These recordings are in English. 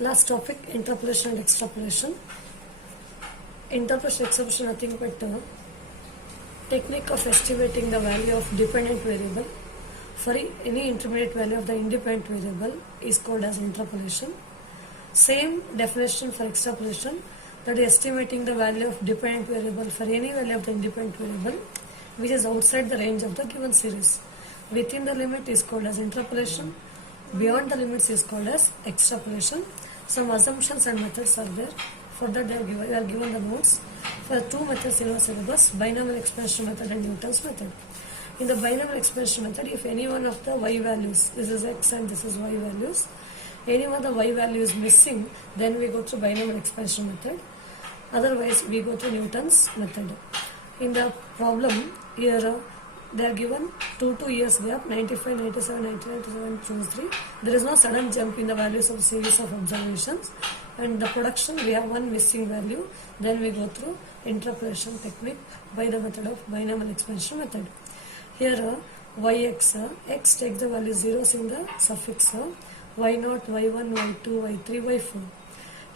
Last topic, interpolation and extrapolation. Interpolation, extrapolation, nothing but technique of estimating the value of dependent variable for any intermediate value of the independent variable is called as interpolation. Same definition for extrapolation, that is estimating the value of dependent variable for any value of the independent variable which is outside the range of the given series. Within the limit is called as interpolation. Beyond the limits is called as extrapolation. Some assumptions and methods are there. For that they are given the notes. For two methods in our syllabus, binomial expansion method and Newton's method. In the binomial expansion method, if any one of the y values, this is x and this is y values, any one of the y value is missing, then we go through binomial expansion method. Otherwise, we go through Newton's method. In the problem, here they are given 2 years gap, 95, 97, 99, 97, choose 3. There is no sudden jump in the values of series of observations. And the production, we have one missing value. Then we go through interpolation technique by the method of binomial expansion method. Here yx, x takes the value zeros in the suffix, y0, y1, y2, y3, y4.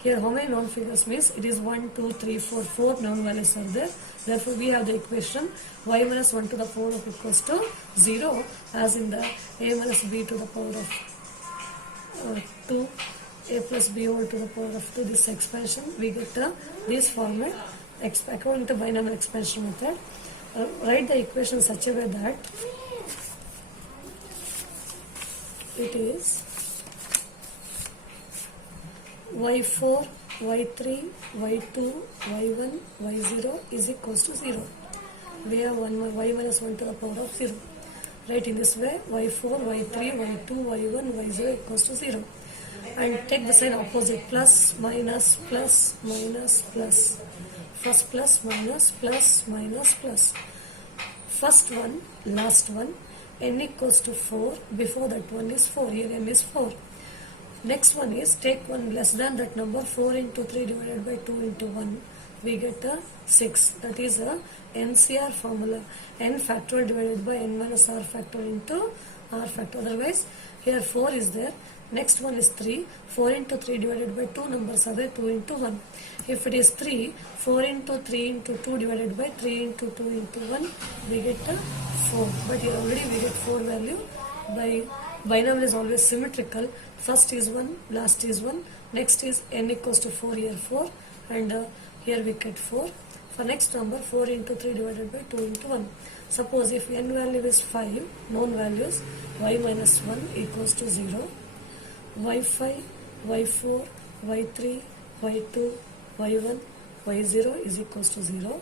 Here how many known figures means it is 1, 2, 3, 4, 4 known values are there. Therefore we have the equation y minus 1 to the power of equals to 0, as in the a minus b to the power of 2, a plus b over to the power of 2. This expansion we get this format according to binomial expansion method. Write the equation such a way that it is y4, y3, y2, y1, y0 is equals to 0. We have y minus 1 to the power of 0. Right, in this way, y4, y3, y2, y1, y0 equals to 0. And take the sign opposite, plus, minus, plus, minus, plus. First plus, minus, plus, minus, plus. First one, last one, n equals to 4. Before that one is 4. Here n is 4. Next one is take one less than that number, 4 into 3 divided by 2 into 1. We get a 6. That is a NCR formula. N factorial divided by n minus r factorial into r factorial. Otherwise, here 4 is there. Next one is 3. 4 into 3 divided by 2 numbers are there, 2 into 1. If it is 3, 4 into 3 into 2 divided by 3 into 2 into 1, we get a 4. But here already we get 4 value. By binomial is always symmetrical. First is 1, last is 1. Next is n equals to 4, here 4. And here we get 4. For next number, 4 into 3 divided by 2 into 1. Suppose if n value is 5, known values, y minus 1 equals to 0. y5, y4, y3, y2, y1, y0 is equals to 0.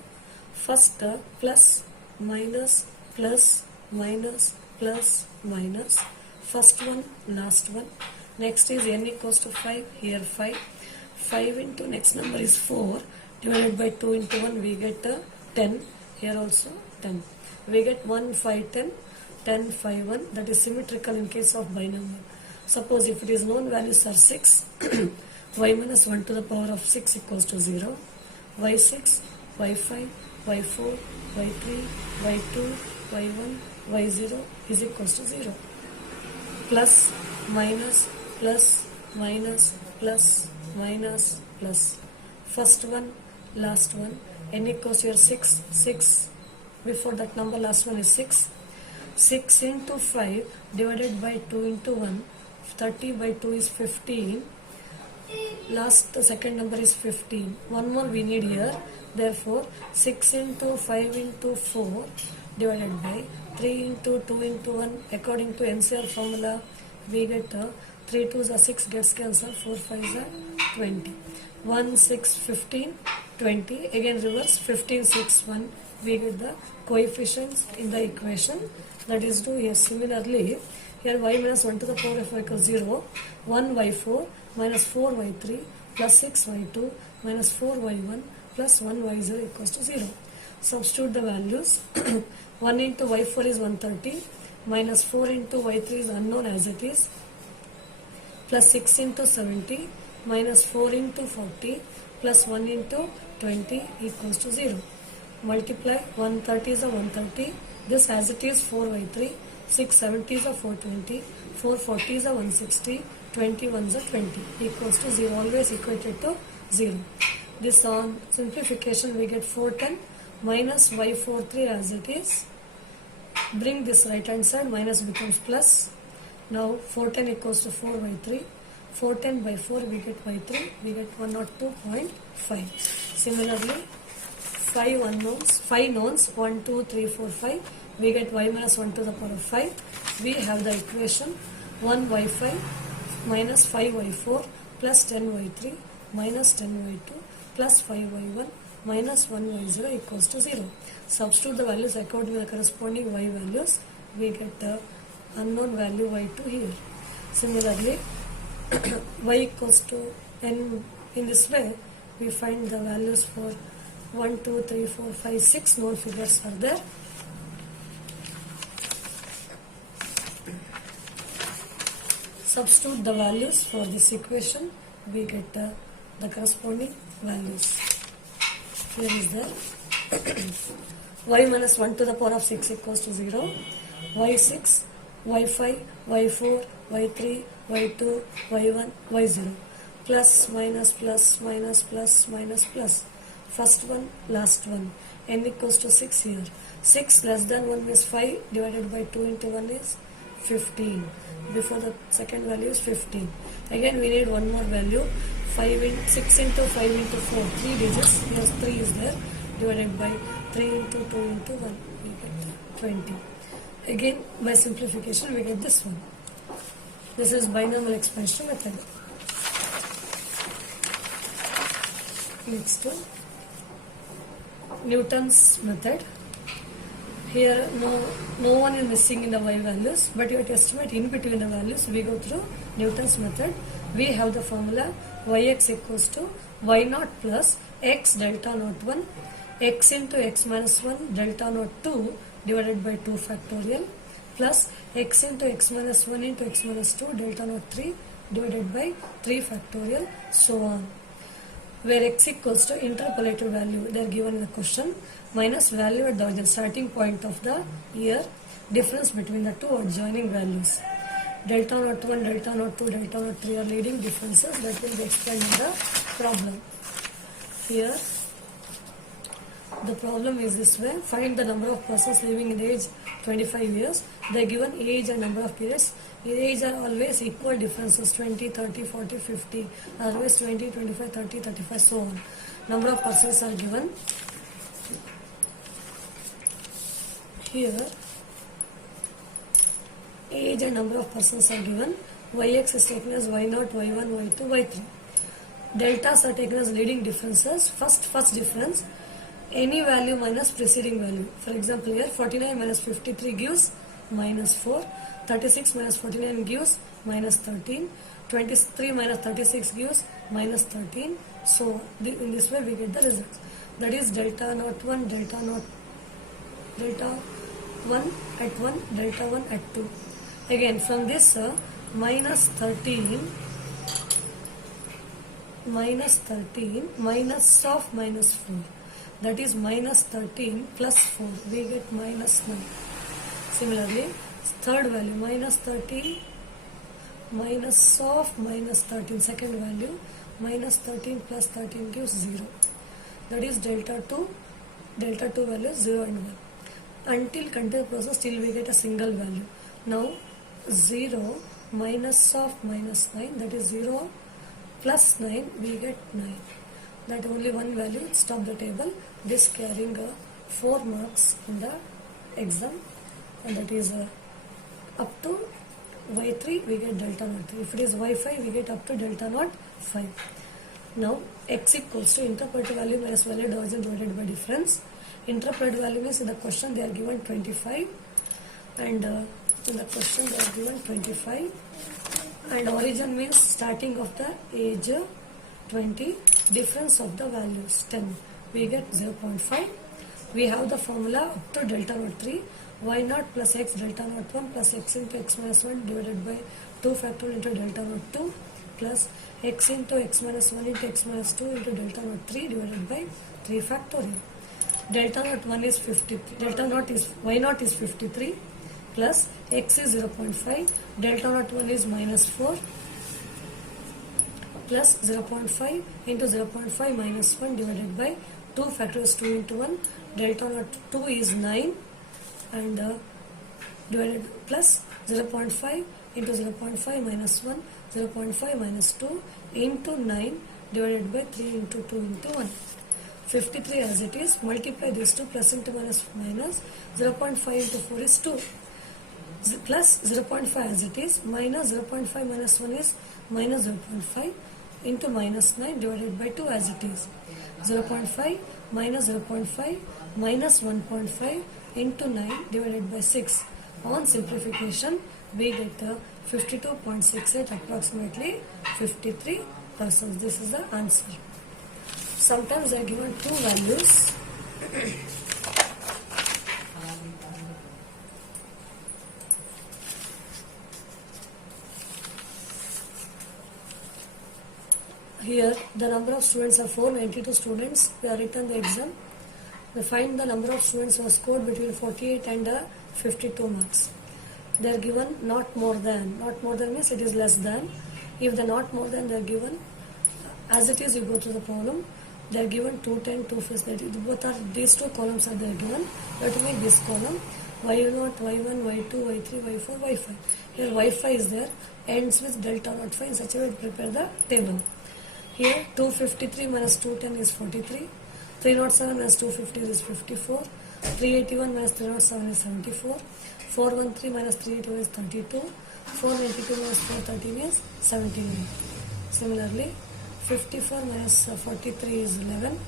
First plus, minus, plus, minus, plus, minus. First one, last one. Next is n equals to 5, here 5. 5 into next number is 4, divided by 2 into 1, we get 10. Here also 10. We get 1, 5, 10, 10, 5, 1. That is symmetrical in case of binomial. Suppose if it is known values are 6, y minus 1 to the power of 6 equals to 0. y6, y5, y4, y3, y2, y1, y0 is equals to 0. Plus, minus, plus, minus, plus, minus, plus. First one, last one. N equals here 6, 6. Before that number, last one is 6. 6 into 5 divided by 2 into 1. 30 by 2 is 15. The second number is 15. One more we need here. Therefore, 6 into 5 into 4 divided by 3 into 2 into 1. According to NCR formula, we get 3 2s are 6, gets cancelled, 4 5s are 20. 1, 6, 15, 20. Again reverse, 15, 6, 1. We get the coefficients in the equation. That is to here similarly, here y minus 1 to the power of y equals 0. 1 y4 minus 4 y3 plus 6 y2 minus 4 y1 plus 1 y0 equals to 0. Substitute the values. 1 into y4 is 130, minus 4 into y3 is unknown as it is, plus 6 into 70, minus 4 into 40, plus 1 into 20 equals to 0. Multiply, 130 is a 130, this as it is 4 by 3, 670 is a 420, 440 is a 160, 20 ones are 20 equals to 0, always equated to 0. This on simplification we get 410 minus y43 as it is. Bring this right hand side, minus becomes plus. Now 410 equals to 4 by 3. 410 by 4 we get y3, we get 102.5. Similarly, 5 knowns, 1, 2, 3, 4, 5. We get y minus 1 to the power of 5. We have the equation 1y5 minus 5y4 plus 10y3 minus 10y2 plus 5y1 minus 1y0 equals to 0. Substitute the values according to the corresponding y values. We get the unknown value y2 here. Similarly, y equals to n. In this way, we find the values for 1, 2, 3, 4, 5, 6 known figures are there. Substitute the values for this equation, we get the corresponding values. Here is the y minus 1 to the power of 6 equals to 0, y6, y5, y4, y3, y2, y1, y0, plus, minus, plus, minus, plus, minus, plus. First one, last one. N equals to 6 here. 6 less than 1 is 5 divided by 2 into 1 is 15. Before the second value is 15. Again we need one more value. 6 into 5 into 4, 3 digits. Yes, 3 is there. Divided by 3 into 2 into 1. We get 20. Again by simplification we get this one. This is binomial expansion method. Next one, Newton's method. Here no one is missing in the y values, but you have to estimate in between the values. We go through Newton's method. We have the formula yx equals to y naught plus x delta naught 1 x into x minus 1 delta naught 2 divided by 2 factorial plus x into x minus 1 into x minus 2 delta naught 3 divided by 3 factorial, so on. Where x equals to interpolative value, they are given in the question, minus value at the origin, starting point of the year, difference between the two adjoining values. Delta naught 1, delta naught 2, delta naught 3 are leading differences that will be explained in the problem. Here, the problem is this way. Find the number of persons living in the age 25 years. They are given age and number of periods. Age are always equal differences, 20, 30, 40, 50. Always 20, 25, 30, 35, so on. Number of persons are given. Here, age and number of persons are given. Yx is taken as y0, y1, y2, y3. Deltas are taken as leading differences. First difference, any value minus preceding value. For example, here 49 minus 53 gives minus 4, 36 minus 49 gives minus 13, 23 minus 36 gives minus 13. So in this way we get the results. That is delta naught 1, delta 1 at 1, delta 1 at 2. Again from this minus 13 minus of minus 4. That is minus 13 plus 4. We get minus 9. Similarly, third value minus 13 minus of minus 13. Second value minus 13 plus 13 gives 0. That is delta 2 values 0 and 1. Until continuous process, till we get a single value. Now 0 minus of minus 9, that is 0 plus 9, we get 9. That only one value, stop the table. This carrying 4 marks in the exam, and that is up to y3 we get delta naught 3. If it is y5 we get up to delta naught 5. Now x equals to interpolative value minus value divided by difference. Interpolative value means in the question they are given 25, and in the question they are given 25, and origin means starting of the age 20, difference of the values 10. We get 0.5. We have the formula up to delta naught 3, y0 plus x delta naught 1 plus x into x minus 1 divided by 2 factorial into delta naught 2 plus x into x minus 1 into x minus 2 into delta naught 3 divided by 3 factorial. Delta naught 1 is 50, delta naught is y0 is 53 plus x is 0.5, delta naught 1 is minus 4 plus 0.5 into 0.5 minus 1 divided by 2 factors 2 into 1. Delta naught 2 is 9 and divided plus 0.5 into 0.5 minus 1, 0.5 minus 2 into 9 divided by 3 into 2 into 1. 53 as it is, multiply these two, plus into minus 0.5 into 4 is 2, plus 0.5 as it is, minus 0.5 minus 1 is minus 0.5 into minus 9 divided by 2 as it is. 0.5 minus 0.5 minus 1.5 into 9 divided by 6. On simplification, we get 52.68, approximately 53%. This is the answer. Sometimes they are given two values. Here the number of students are 492 students. We have written the exam. We find the number of students who have scored between 48 and 52 marks. They are given not more than. Not more than means it is less than. If the not more than, they are given as it is. You go through the problem. They are given 210, 250. Both are these two columns are there given. You have to make this column y0, y1, y2, y3, y4, y5. Here y5 is there. Ends with delta naught 5. In such a way to prepare the table. Here 253 minus 210 is 43. 307 minus 250 is 54. 381 minus 307 is 74. 413 minus 381 is 32. 492 minus 413 is 79. Similarly, 54 minus 43 is 11.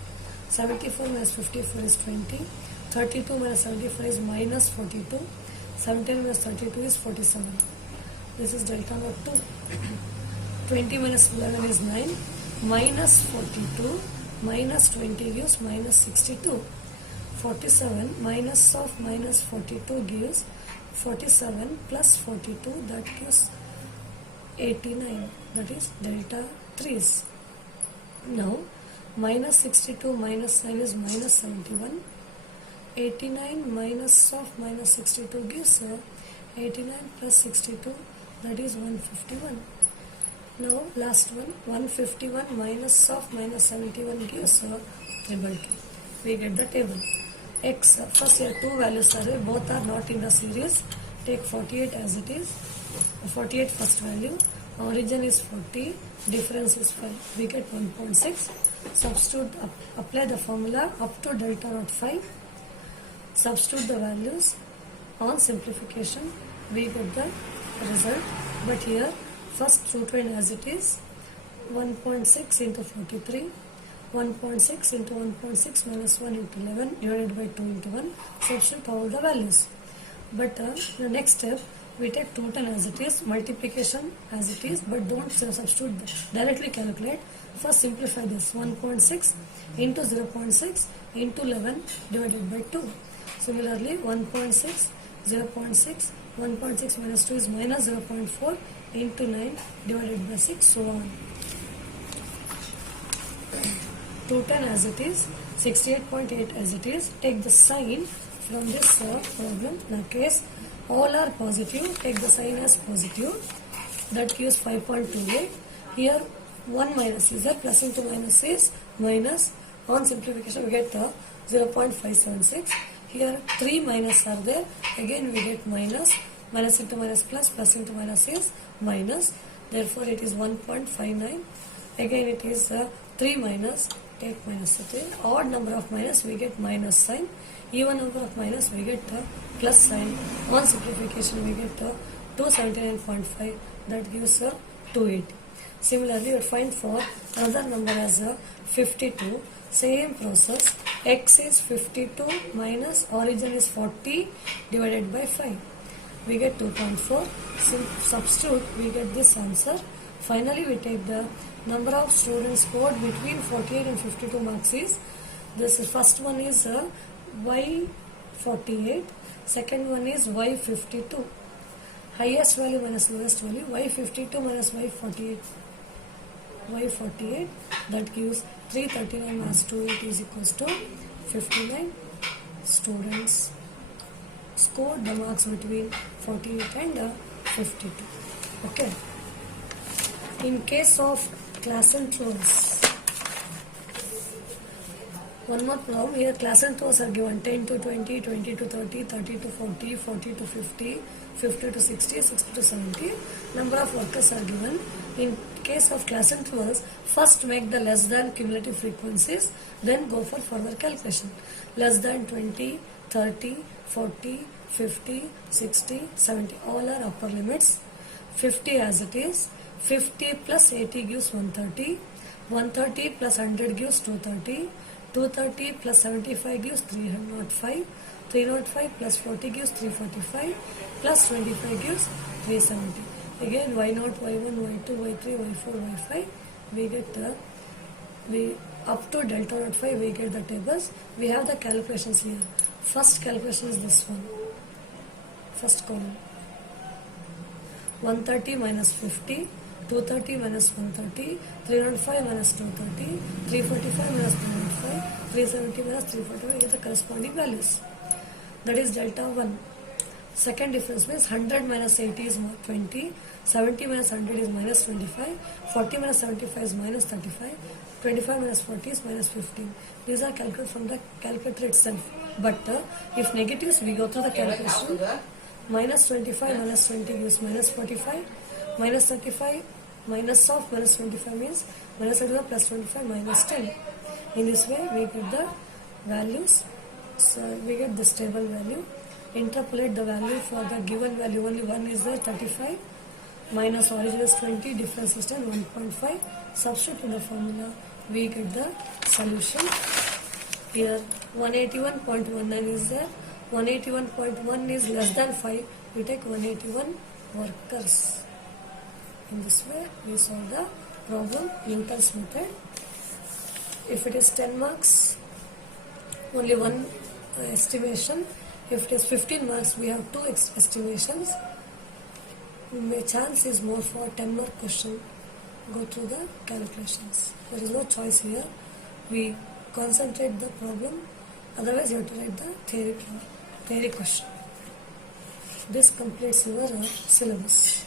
74 minus 54 is 20. 32 minus 74 is minus 42. 17 minus 32 is 47. This is delta naught 2. 20 minus 11 is 9. Minus 42 minus 20 gives minus 62. 47 minus of minus 42 gives 47 plus 42, that gives 89, that is delta 3's. Now minus 62 minus 9 is minus 71. 89 minus of minus 62 gives 89 plus 62, that is 151. Now last one, 151 minus of minus 71 gives triple K. We get the table. X, first here two values are there, both are not in the series. Take 48 as it is. 48 first value, origin is 40, difference is 5. We get 1.6. Substitute, apply the formula up to delta naught 5. Substitute the values. On simplification, we get the result. But here, first root as it is, 1.6 into 43, 1.6 into 1.6 minus 1 into 11 divided by 2 into 1, substitute all the values. But the next step, we take total as it is, multiplication as it is, but don't substitute, directly calculate. First simplify this, 1.6 into 0.6 into 11 divided by 2. Similarly, 1.6, 0.6, 1.6 minus 2 is minus 0.4 into 9 divided by 6, so on. 210 as it is, 68.8 as it is. Take the sign from this problem. In case all are positive, take the sign as positive. That gives 5.28. Here 1 minus is there, plus into minus is minus. On simplification we get 0.576. Here 3 minus are there, again we get minus. Minus into minus plus, plus into minus is minus. Therefore it is 1.59. Again it is 3 minus, take minus 3. Odd number of minus, we get minus sign. Even number of minus, we get plus sign. On simplification we get 279.5. That gives 280. Similarly, you would find for another number as 52. Same process. X is 52 minus origin is 40 divided by 5. We get 2.4. Substitute, we get this answer. Finally, we take the number of students scored between 48 and 52 marks is, this first one is Y48, second one is Y52. Highest value minus lowest value, Y52 minus Y48. Y48, that gives 339 minus 28 is equals to 59 students scored the marks between 48 and 52. Okay. In case of class intervals. One more problem here. Class intervals are given 10 to 20, 20 to 30, 30 to 40, 40 to 50, 50 to 60, 60 to 70. Number of workers are given. In case of class intervals, first make the less than cumulative frequencies, then go for further calculation. Less than 20, 30, 40, 50, 60, 70. All are upper limits. 50 as it is. 50 plus 80 gives 130. 130 plus 100 gives 230. 230 plus 75 gives 305. 305 plus 40 gives 345. Plus 25 gives 370. Again y0, y1, y2, y3, y4, y5. We get up to delta naught 5 we get the tables. We have the calculations here. First calculation is this one. First column. 130 minus 50. 230 minus 130, 305 minus 230, 345 minus 305, 370 minus 345, we get the corresponding values. That is delta 1. Second difference means 100 minus 80 is 20, 70 minus 100 is minus 25, 40 minus 75 is minus 35, 25 minus 40 is minus 15. These are calculated from the calculator itself. But if negatives, we go through the calculation. Minus 25 minus 20 gives minus 45, minus 35 minus of minus 25 means minus 35 plus 25 minus 10. In this way we get the values. So we get this table value. Interpolate the value for the given value. Only one is there, 35 minus origin is 20, difference is 10, 1.5. Substitute in the formula, we get the solution. Here 181.19 is there. 181.1 is less than 5. We take 181 workers. In this way, we solve the problem Newton's method. If it is 10 marks, only one estimation. If it is 15 marks, we have two estimations. The chance is more for 10 mark question. Go through the calculations. There is no choice here. We concentrate the problem. Otherwise, you have to write the theory question. This completes your syllabus.